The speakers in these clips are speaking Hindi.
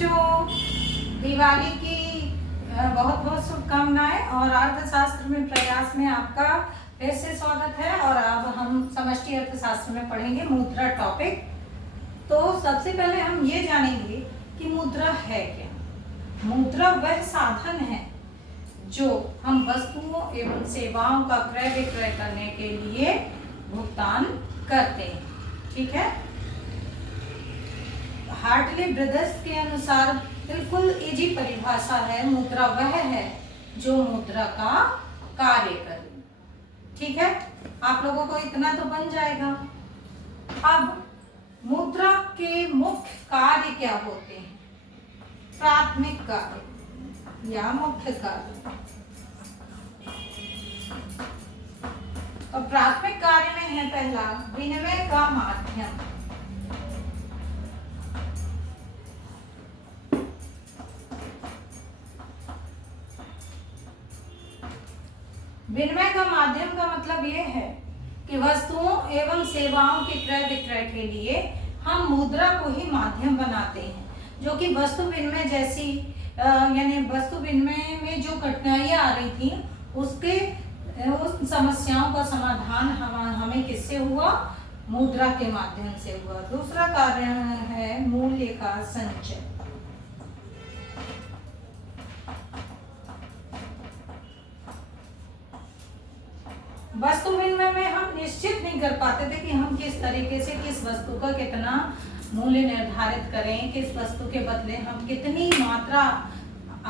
बच्चों, दिवाली की बहुत बहुत शुभकामनाएं और अर्थशास्त्र में प्रयास में आपका फिर से स्वागत है। और अब हम समष्टि अर्थशास्त्र में पढ़ेंगे मुद्रा टॉपिक। तो सबसे पहले हम ये जानेंगे कि मुद्रा है क्या। मुद्रा वह साधन है जो हम वस्तुओं एवं सेवाओं का क्रय विक्रय करने के लिए भुगतान करते हैं। ठीक है। हार्टली ब्रदर्स के अनुसार बिल्कुल इजी परिभाषा है, मुद्रा वह है जो मुद्रा का कार्य करे। ठीक है, आप लोगों को इतना तो बन जाएगा। अब मुद्रा के मुख्य कार्य क्या होते हैं? प्राथमिक कार्य या मुख्य कार्य। तो प्राथमिक कार्य में है पहला विनिमय का माध्यम। विनिमय का माध्यम का मतलब ये है कि वस्तुओं एवं सेवाओं के क्रय विक्रय के लिए हम मुद्रा को ही माध्यम बनाते हैं, जो कि वस्तु विनिमय जैसी यानी वस्तु विनिमय में जो कठिनाइयां आ रही थी उसके उस समस्याओं का समाधान हमें किससे हुआ? मुद्रा के माध्यम से हुआ। दूसरा कारण है मूल्य का संचय। वस्तु विनिमय में हम निश्चित नहीं कर पाते थे कि हम किस तरीके से किस वस्तु का कितना मूल्य निर्धारित करें, किस वस्तु के बदले हम कितनी मात्रा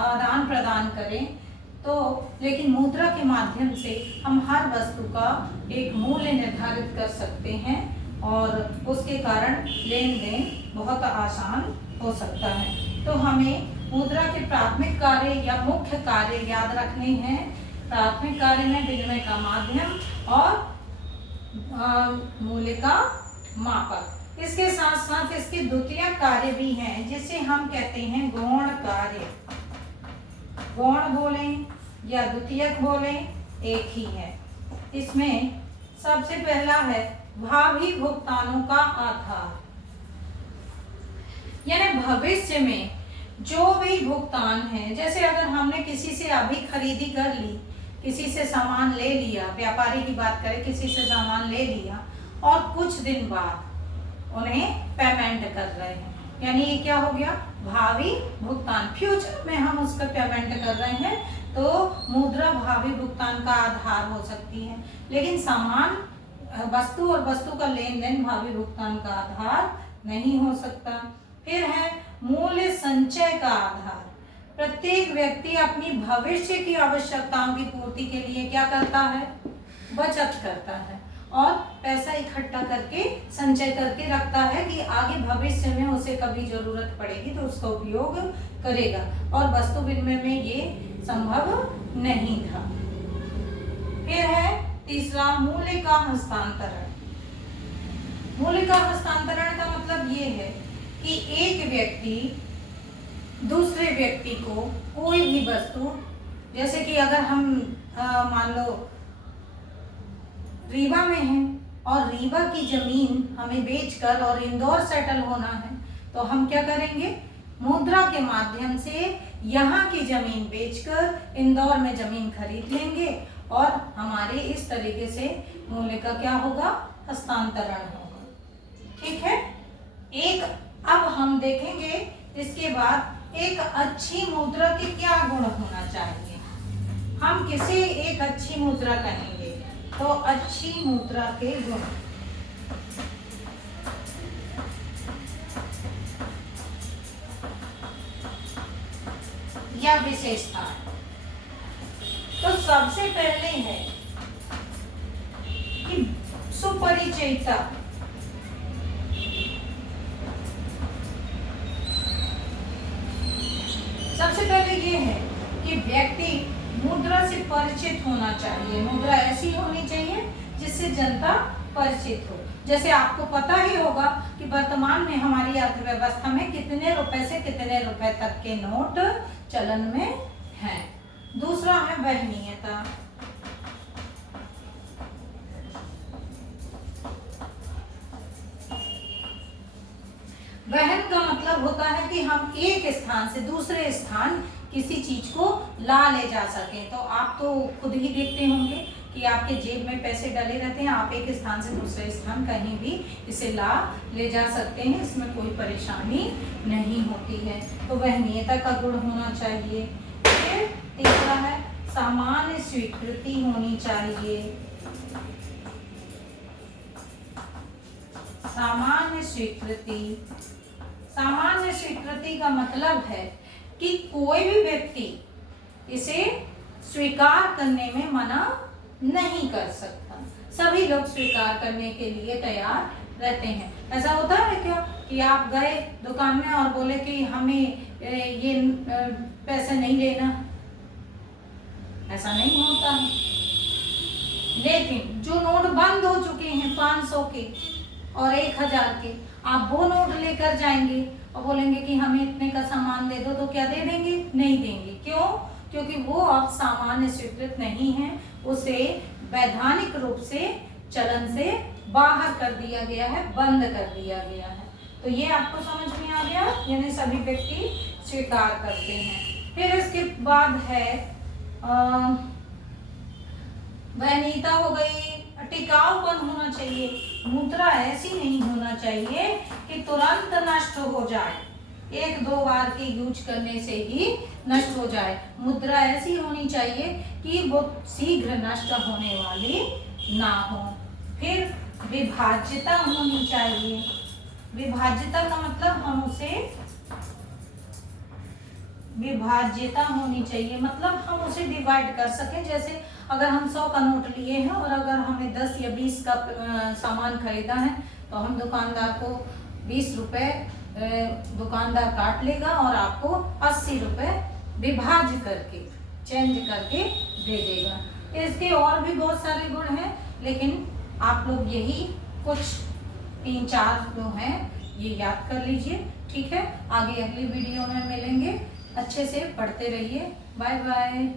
आदान प्रदान करें। तो लेकिन मुद्रा के माध्यम से हम हर वस्तु का एक मूल्य निर्धारित कर सकते हैं और उसके कारण लेन देन बहुत आसान हो सकता है। तो हमें मुद्रा के प्राथमिक कार्य या मुख्य कार्य याद रखने हैं। प्राथमिक कार्य में विनिमय का माध्यम और मूल्य का मापक। इसके साथ साथ इसके द्वितीय कार्य भी हैं जिसे हम कहते हैं गौण कार्य। गौण बोलें या द्वितीयक बोलें एक ही है। इसमें सबसे पहला है भावी भुगतानों का आधार, यानी भविष्य में जो भी भुगतान है। जैसे अगर हमने किसी से अभी खरीदी कर ली, किसी से सामान ले लिया, व्यापारी की बात करें, किसी से सामान ले लिया और कुछ दिन बाद उन्हें पेमेंट कर रहे हैं, यानी ये क्या हो गया? भावी भुगतान। फ्यूचर में हम उसका पेमेंट कर रहे हैं तो मुद्रा भावी भुगतान का आधार हो सकती है। लेकिन सामान वस्तु और वस्तु का लेन देन भावी भुगतान का आधार नहीं हो सकता। फिर है मूल्य संचय का आधार। प्रत्येक व्यक्ति अपनी भविष्य की आवश्यकताओं की पूर्ति के लिए क्या करता है? बचत करता है और पैसा इकट्ठा करके संचय करके रखता है कि आगे भविष्य में उसे कभी जरूरत पड़ेगी तो उसका उपयोग करेगा। और वस्तु विनिमय में ये संभव नहीं था। फिर है तीसरा मूल्य का हस्तांतरण। मूल्य का हस्तांतरण का मतलब ये है कि एक व्यक्ति दूसरे व्यक्ति को कोई भी वस्तु, जैसे कि अगर हम मान लो रीवा में हैं और रीवा की जमीन हमें बेचकर और इंदौर सेटल होना है, तो हम क्या करेंगे? मुद्रा के माध्यम से यहाँ की जमीन बेचकर इंदौर में जमीन खरीद लेंगे और हमारे इस तरीके से मूल्य का क्या होगा? हस्तांतरण होगा। ठीक है। एक अब हम देखेंगे इसके बाद एक अच्छी मुद्रा के क्या गुण होना चाहिए। हम किसे एक अच्छी मुद्रा कहेंगे? तो अच्छी मुद्रा के गुण या विशेषता। तो सबसे पहले है कि सुपरिचितता। सबसे पहले ये है कि व्यक्ति मुद्रा से परिचित होना चाहिए। मुद्रा ऐसी होनी चाहिए जिससे जनता परिचित हो। जैसे आपको पता ही होगा कि वर्तमान में हमारी अर्थव्यवस्था में कितने रुपए से कितने रुपए तक के नोट चलन में हैं। दूसरा है वहनीयता। वहन का मतलब होता है कि हम एक स्थान से दूसरे स्थान किसी चीज को ला ले जा सकें। तो आप तो खुद ही देखते होंगे कि आपके जेब में पैसे डले रहते हैं, आप एक स्थान से दूसरे स्थान कहीं भी इसे ला ले जा सकते हैं, इसमें कोई परेशानी नहीं होती है। तो वहनीयता का गुण होना चाहिए। फिर तीसरा है सामान्य स्वीकृति होनी चाहिए। सामान्य स्वीकृति, सामान्य स्वीकृति का मतलब है कि कोई भी व्यक्ति इसे स्वीकार करने में मना नहीं कर सकता, सभी लोग स्वीकार करने के लिए तैयार रहते हैं। ऐसा होता है क्या कि आप गए दुकान में और बोले कि हमें ये पैसे नहीं लेना, ऐसा नहीं होता है। लेकिन जो नोट बंद हो चुके हैं 500 के और 1000 के, आप वो नोट लेकर जाएंगे और बोलेंगे कि हमें इतने का सामान दे दो, तो क्या दे देंगे? नहीं देंगे। क्यों? क्योंकि वो अब सामान्य स्वीकृत नहीं है, उसे वैधानिक रूप से चलन से बाहर कर दिया गया है, बंद कर दिया गया है। तो ये आपको समझ में आ गया, यानी सभी व्यक्ति स्वीकार करते हैं। फिर इसके बाद है वहनीयता हो गई, टिकाऊपन होना चाहिए। मुद्रा ऐसी नहीं होना चाहिए कि तुरंत नष्ट हो जाए, 1-2 बार के यूज करने से ही नष्ट हो जाए। मुद्रा ऐसी होनी चाहिए कि वो शीघ्र नष्ट होने वाली ना हो। फिर विभाज्यता होनी चाहिए। विभाज्यता का मतलब हम उसे, विभाज्यता होनी चाहिए मतलब हम उसे डिवाइड कर सकें। जैसे अगर हम 100 का नोट लिए हैं और अगर हमें 10 या 20 का सामान खरीदा है, तो हम दुकानदार को 20 रुपए दुकानदार काट लेगा और आपको 80 रुपए विभाज्य करके, चेंज करके दे देगा। इसके और भी बहुत सारे गुण हैं, लेकिन आप लोग यही कुछ 3-4 जो हैं ये याद कर लीजिए। ठीक है, आगे अगली वीडियो में मिलेंगे। अच्छे से पढ़ते रहिए। Bye bye.